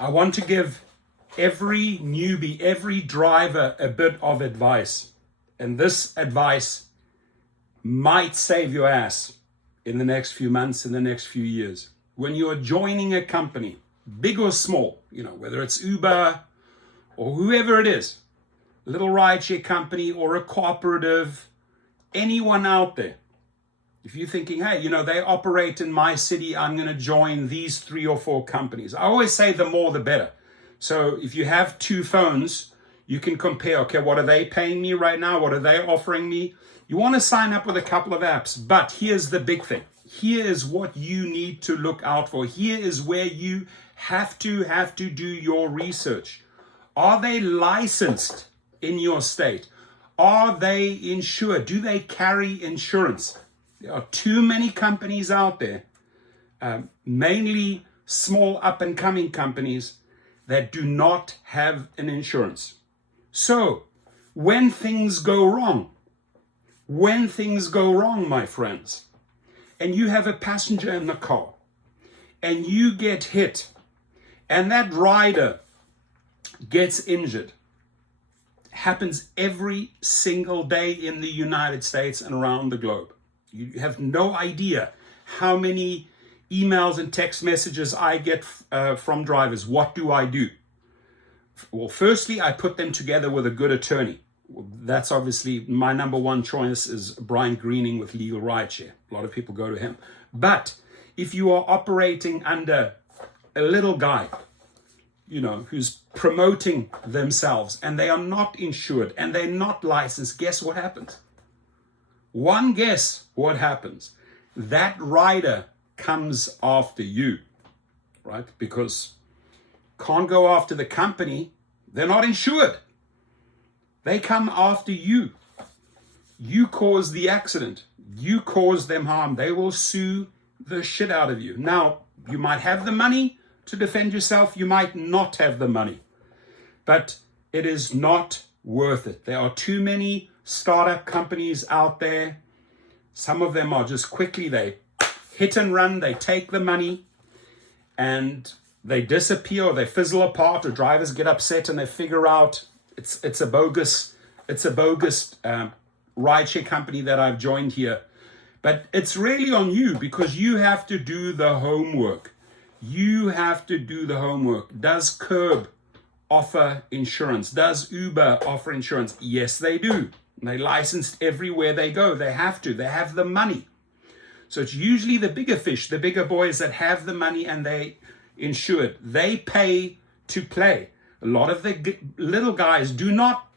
I want to give every newbie, every driver a bit of advice. And this advice might save your ass in the next few months, in the next few years. When you are joining a company, big or small, whether it's Uber or whoever it is, a little rideshare company or a cooperative, anyone out there, if you're thinking, hey, they operate in my city, I'm going to join these 3 or 4 companies. I always say the more the better. So if you have 2 phones, you can compare, okay, what are they paying me right now? What are they offering me? You want to sign up with a couple of apps, but here's the big thing. Here is what you need to look out for. Here is where you have to do your research. Are they licensed in your state? Are they insured? Do they carry insurance? There are too many companies out there, mainly small up-and-coming companies, that do not have an insurance. So, when things go wrong, my friends, and you have a passenger in the car, and you get hit, and that rider gets injured, happens every single day in the United States and around the globe. You have no idea how many emails and text messages I get from drivers. What do I do? Well, firstly, I put them together with a good attorney. That's obviously my number one choice is Brian Greening with Legal Rideshare. A lot of people go to him. But if you are operating under a little guy, who's promoting themselves and they are not insured and they're not licensed, guess what happens? One guess what happens. That rider comes after you, right? Because can't go after the company. They're not insured. They come after you. You caused the accident. You caused them harm. They will sue the shit out of you. Now, you might have the money to defend yourself. You might not have the money. But it is not worth it. There are too many startup companies out there. Some of them are just quickly, they hit and run, they take the money and they disappear or they fizzle apart, or drivers get upset and they figure out it's a bogus rideshare company that I've joined here. But it's really on you, because you have to do the homework. You have to do the homework. Does Curb offer insurance? Does Uber offer insurance? Yes, they do. They're licensed everywhere they go. They have to. They have the money. So it's usually the bigger fish, the bigger boys that have the money and they insured. They pay to play. A lot of the little guys do not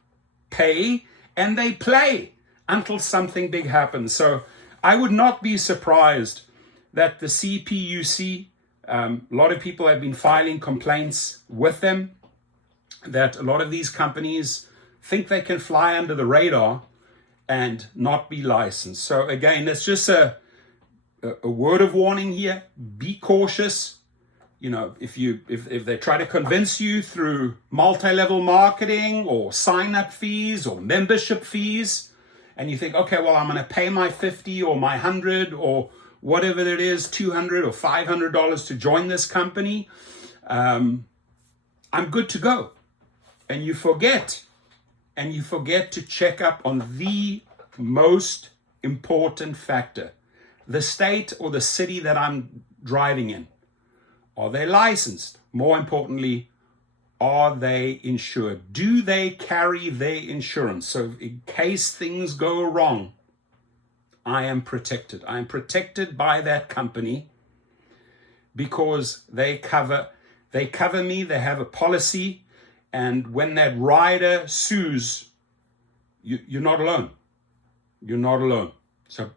pay and they play until something big happens. So I would not be surprised that the CPUC, a lot of people have been filing complaints with them, that a lot of these companies think they can fly under the radar and not be licensed. So again, it's just a word of warning here. Be cautious. If they try to convince you through multi-level marketing or sign-up fees or membership fees, and you think, okay, well, I'm going to pay my $50 or my $100 or whatever it is, $200 or $500 to join this company, I'm good to go. And you forget to check up on the most important factor, the state or the city that I'm driving in. Are they licensed? More importantly, are they insured? Do they carry their insurance? So in case things go wrong, I am protected. I am protected by that company because they cover me, they have a policy. And when that rider sues, you're not alone. You're not alone. So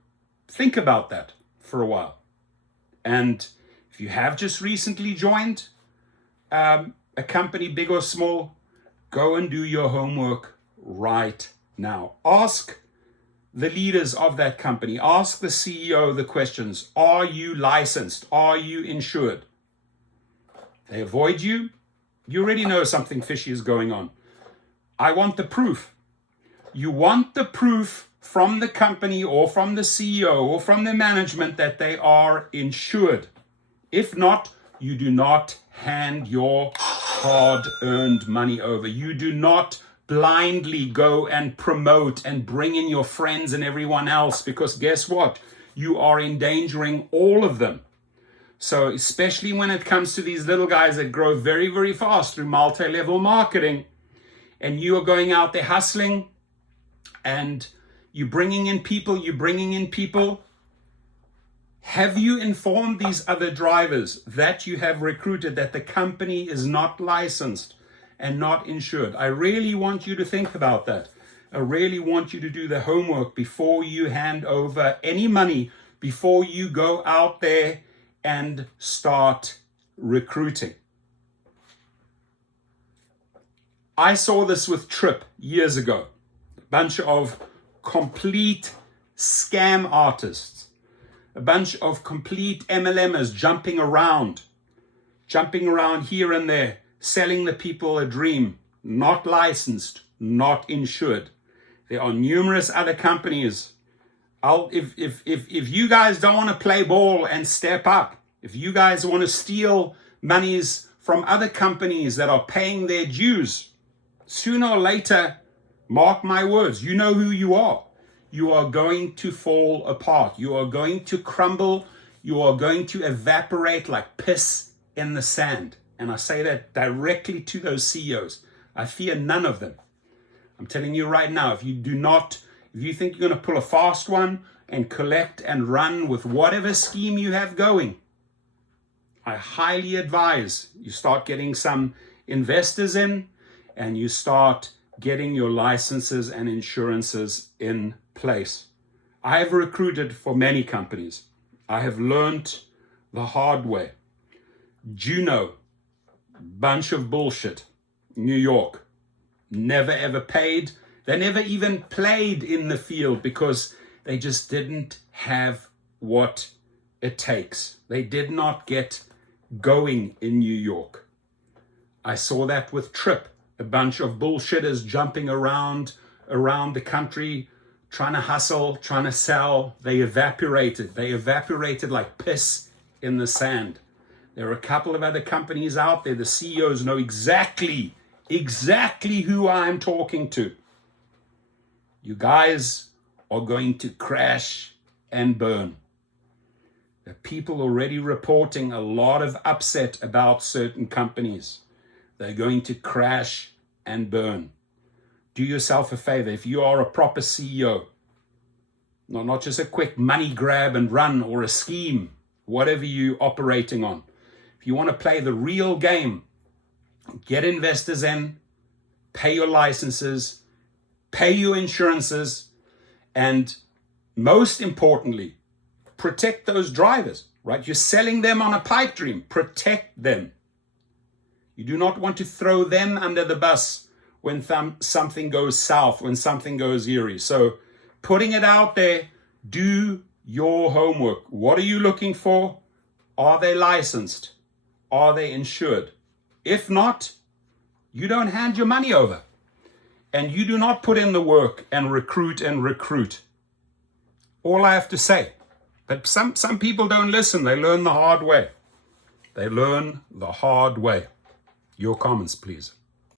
think about that for a while. And if you have just recently joined a company, big or small, go and do your homework right now. Ask the leaders of that company. Ask the CEO the questions. Are you licensed? Are you insured? They avoid you. You already know something fishy is going on. I want the proof. You want the proof from the company or from the CEO or from the management that they are insured. If not, you do not hand your hard-earned money over. You do not blindly go and promote and bring in your friends and everyone else, because guess what? You are endangering all of them. So especially when it comes to these little guys that grow very, very fast through multi-level marketing, and you are going out there hustling and you're bringing in people, have you informed these other drivers that you have recruited that the company is not licensed and not insured? I really want you to think about that. I really want you to do the homework before you hand over any money, before you go out there and start recruiting. I saw this with Trip years ago. A bunch of complete scam artists, a bunch of complete MLMers jumping around here and there, selling the people a dream, not licensed, not insured. There are numerous other companies. If you guys don't want to play ball and step up, if you guys want to steal monies from other companies that are paying their dues, sooner or later, mark my words, you know who you are. You are going to fall apart. You are going to crumble. You are going to evaporate like piss in the sand. And I say that directly to those CEOs. I fear none of them. I'm telling you right now, if you think you're going to pull a fast one and collect and run with whatever scheme you have going, I highly advise you start getting some investors in, and you start getting your licenses and insurances in place. I have recruited for many companies. I have learned the hard way. Juno, bunch of bullshit. New York, never ever paid. They never even played in the field because they just didn't have what it takes. They did not get going in New York. I saw that with Trip. A bunch of bullshitters jumping around the country, trying to hustle, trying to sell. They evaporated like piss in the sand. There are a couple of other companies out there. The CEOs know exactly who I'm talking to. You guys are going to crash and burn. There are people already reporting a lot of upset about certain companies. They're going to crash and burn. Do yourself a favor. If you are a proper CEO, not just a quick money grab and run or a scheme, whatever you're operating on. If you want to play the real game, get investors in, pay your licenses, pay your insurances, and most importantly, protect those drivers, right? You're selling them on a pipe dream. Protect them. You do not want to throw them under the bus when something goes south, when something goes eerie. So putting it out there, do your homework. What are you looking for? Are they licensed? Are they insured? If not, you don't hand your money over. And you do not put in the work and recruit. All I have to say. But some people don't listen. They learn the hard way. Your comments, please.